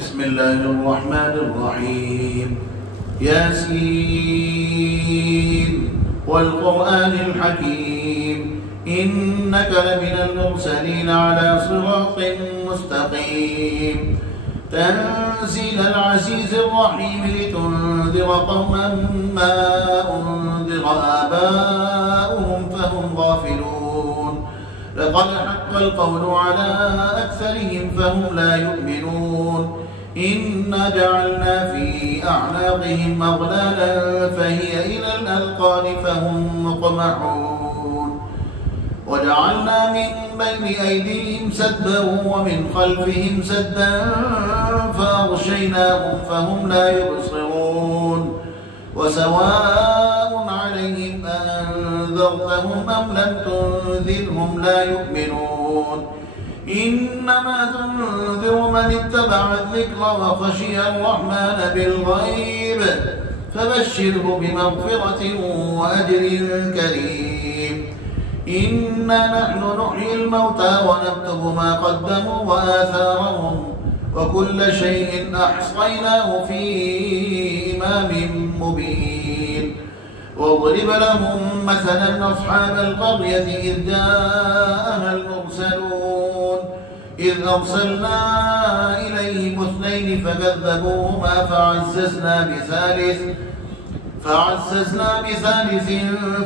بسم الله الرحمن الرحيم. ياسين والقرآن الحكيم إنك لمن المرسلين على صراط مستقيم. تنزيل العزيز الرحيم لتنذر قوما ما أنذر آباؤهم فهم غافلون. لقد حق القول على أكثرهم فهم لا يؤمنون. إنا جعلنا في أعناقهم أغلالا فهي إلى الأذقان فهم مقمحون. وجعلنا من بين أيديهم سدا ومن خلفهم سدا فأغشيناهم فهم لا يبصرون. وسواء عليهم أنذرتهم أم لم تنذرهم لا يؤمنون. إنما تنذر من اتبع الذكر وخشي الرحمن بالغيب فبشره بمغفرة وأجر كريم. إنا نحن نحيي الموتى ونكتب ما قدموا وآثارهم وكل شيء أحصيناه في إمام مبين. واضرب لهم مثلا أصحاب القرية إذ جاءها المرسلون إذ أرسلنا إليهم اثنين فكذبوهما فعززنا بثالث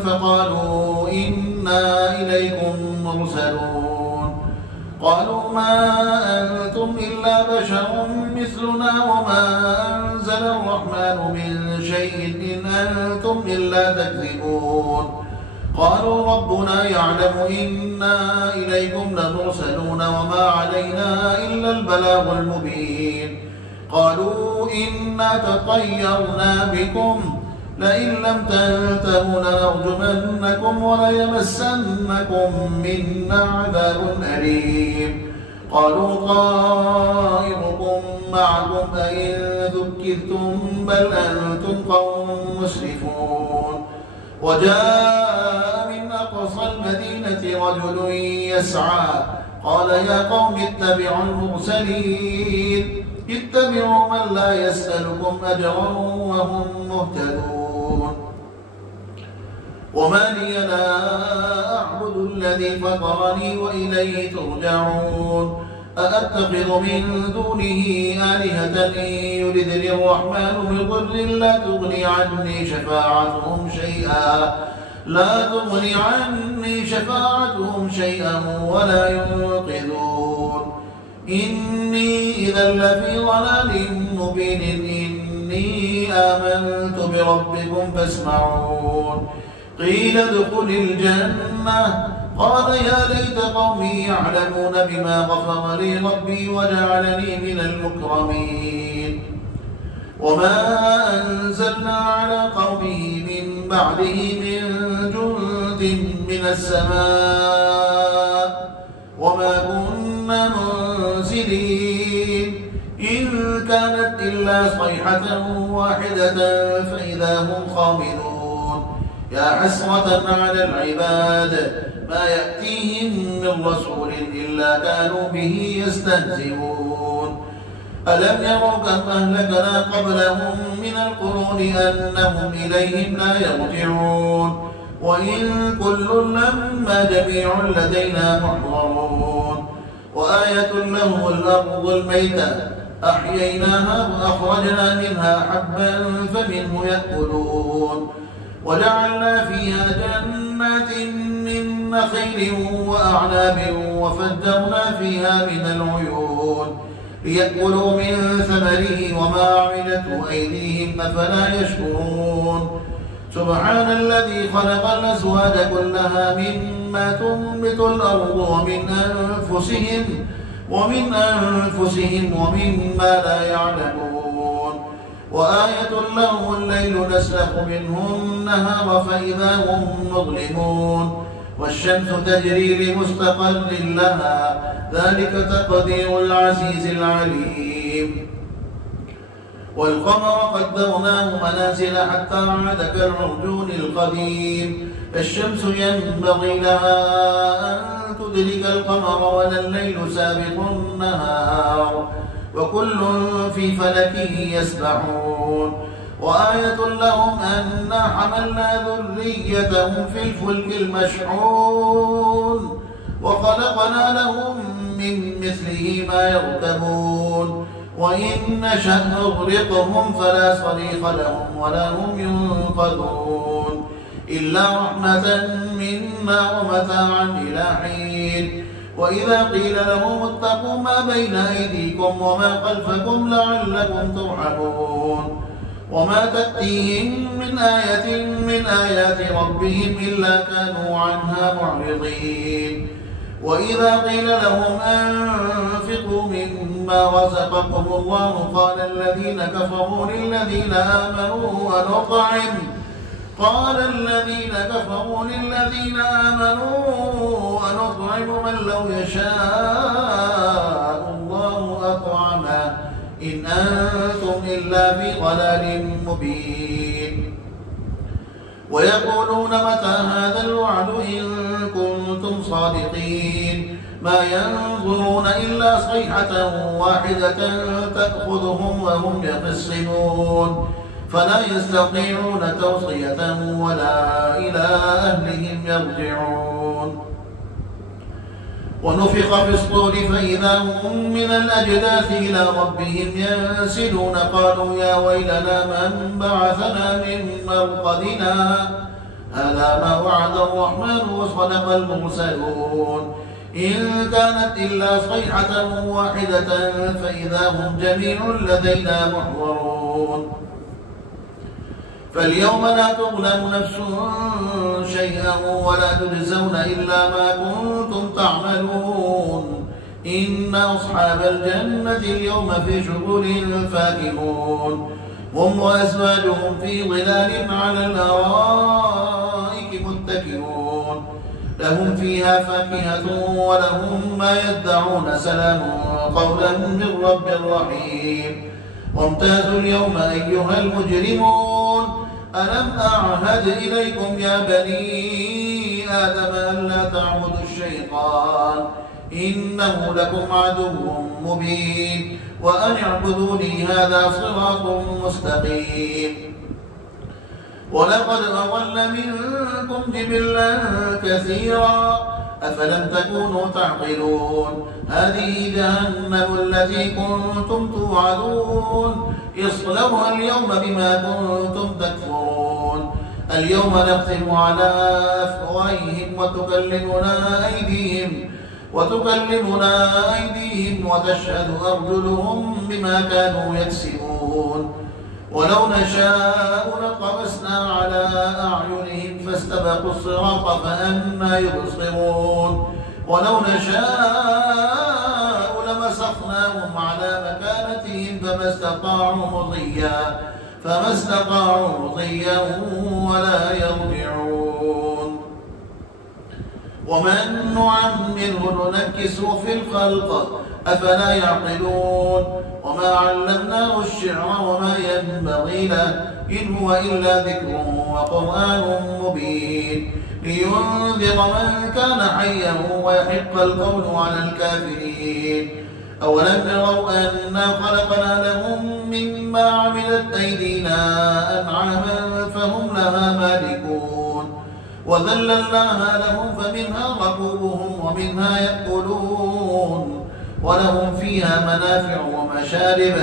فقالوا إنا إليكم مرسلون. قالوا ما أنتم إلا بشر مثلنا وما أنزل الرحمن من شيء إن أنتم إلا تكذبون. قالوا ربنا يعلم إنا إليكم لمرسلون وما علينا إلا البلاغ المبين. قالوا إنا تطيرنا بكم لئن لم تنتهوا لنرجمنكم وليمسنكم منا عذاب أليم. قالوا طائركم معكم أئن ذكرتم بل أنتم قوم مسرفون. وجاء من أقصى المدينة رجل يسعى قال يا قوم اتبعوا المرسلين اتبعوا من لا يسألكم أجرا وهم مهتدون. وما لي لا أعبد الذي فطرني وإليه ترجعون. أأتخذ من دونه آلهة إن يردني الرحمن بضر لا تغني عني شفاعتهم شيئا ولا ينقذون. إني إذا لفي ضلال مبين. إني آمنت بربكم فاسمعون. قيل ادخل الجنة قال يا ليت قومي يعلمون بما غفر لي ربي وجعلني من المكرمين. وما أنزلنا على قومه من بعده من جند من السماء وما كنا منزلين. إن كانت إلا صيحة واحدة فإذا هم خامدون. يا حسرة على العباد ما يأتيهم من رسول إلا كانوا به يستهزئون. ألم يروا كم أهلكنا قبلهم من القرون أنهم إليهم لا يرجعون. وإن كل لما جميع لدينا محضرون. وآية لهم الأرض الميتة أحييناها وأخرجنا منها حبا فمنه يأكلون. وجعلنا فيها جنات من نخيل وأعناب وفجرنا فيها من العيون ليأكلوا من ثمره وما عملته أيديهم أفلا يشكرون. سبحان الذي خلق الأزواج كلها مما تنبت الأرض ومن أنفسهم ومما لا يعلمون. وآية لهم الليل نسلخ منه النهار فإذا هم مظلمون. والشمس تجري لمستقر لها ذلك تقدير العزيز العليم. والقمر قدرناه منازل حتى عاد كالعرجون القديم. الشمس ينبغي لها أن تدرك القمر ولا الليل سابق النهار وكل في فلك يسبحون وآية لهم أنا حملنا ذريتهم في الفلك المشحون وخلقنا لهم من مثله ما يركبون وإن نشأ نغرقهم فلا صريخ لهم ولا هم ينقذون إلا رحمة منا ومتاعا إلى حين وإذا قيل لهم اتقوا ما بين أيديكم وما خلفكم لعلكم ترحمون وما تأتيهم من آية من آيات ربهم إلا كانوا عنها معرضين وإذا قيل لهم أنفقوا مما رزقكم الله قال الذين كفروا للذين آمنوا أنطعم من لو يشاء الله أطعمه إن أنتم إلا في ضلال مبين ويقولون متى هذا الوعد إن كنتم صادقين ما ينظرون إلا صيحة واحدة تأخذهم وهم يخصمون فلا يستطيعون توصية ولا إلى أهلهم يرجعون ونفخ في الصور فإذا هم من الأجداث إلى ربهم ينسلون قالوا يا ويلنا من بعثنا من مرقدنا هذا ما وعد الرحمن وصدق المرسلون إن كانت إلا صيحة واحدة فإذا هم جميع لدينا محضرون فاليوم لا تظلم نفس شيئا ولا تجزون إلا ما كنتم تعملون إن أصحاب الجنة اليوم في شغل فاكهون هم وأزواجهم في ظلال على الأرائك متكئون لهم فيها فاكهة ولهم ما يدعون سلام قولا من رب رحيم وامتازوا اليوم أيها المجرمون ألم أعهد إليكم يا بني آدم ألا تعبدوا الشيطان إنه لكم عدو مبين وأن اعبدوني هذا صراط مستقيم ولقد أضل منكم جبلا كثيرا أفلم تكونوا تعقلون هذه جهنم التي كنتم توعدون اصلوها اليوم بما كنتم تكفرون اليوم نختم على أفواههم وتكلمنا أيديهم وتشهد أرجلهم بما كانوا يكسبون ولو نشاء لطمسنا على أعينهم فاستبقوا الصراط فأنى يبصرون ولو نشاء لمسخناهم على مكانتهم فما استطاعوا مضيا ولا يرجعون ومن نعمره ننكسه في الخلق أفلا يعقلون وما علمناه الشعر وما ينبغي له إن هو إلا ذكر وقرآن مبين لينذر من كان حيا ويحق القول على الكافرين أولم يروا أنا خلقنا لهم مما عملت أيدينا أنعاما فهم لها مالكون وذللناها لهم فمنها ركوبهم ومنها يأكلون ولهم فيها منافع ومشارب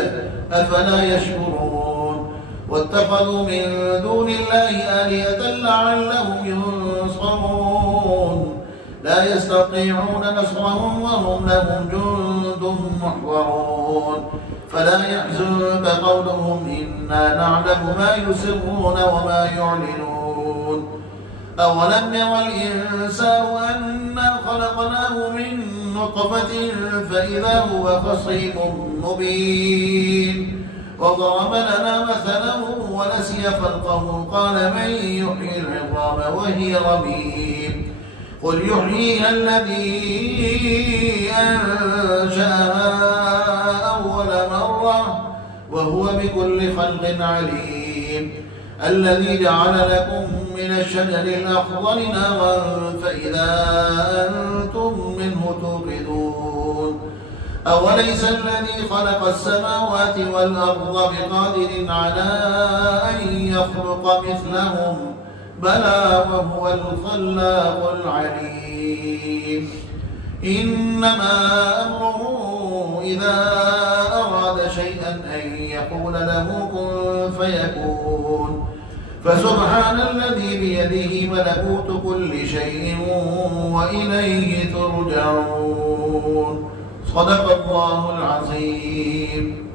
أفلا يشكرون واتخذوا من دون الله آلهة لعلهم ينصرون لا يستطيعون نصرهم وهم لهم جند محضرون فلا يحزنك قولهم إنا نعلم ما يسرون وما يعلنون أولم ير الإنسان أنا خلقناه من نطفة فإذا هو خصيم مبين وضرب لنا مثلا ونسي خلقه قال من يحيي العظام وهي رميم قل يحييها الذي أنشأها أول مرة وهو بكل خلق عليم الذي جعل لكم من الشجر الأخضر نارا فإذا أنتم منه توقدون أوليس الذي خلق السماوات والأرض بقادر على أن يخلق مثلهم بلى وهو الخلاق العليم إنما أمره إذا أراد شيئا أن يقول له كن فيكون فسبحان الذي بيده ملكوت كل شيء وإليه ترجعون صدق الله العظيم.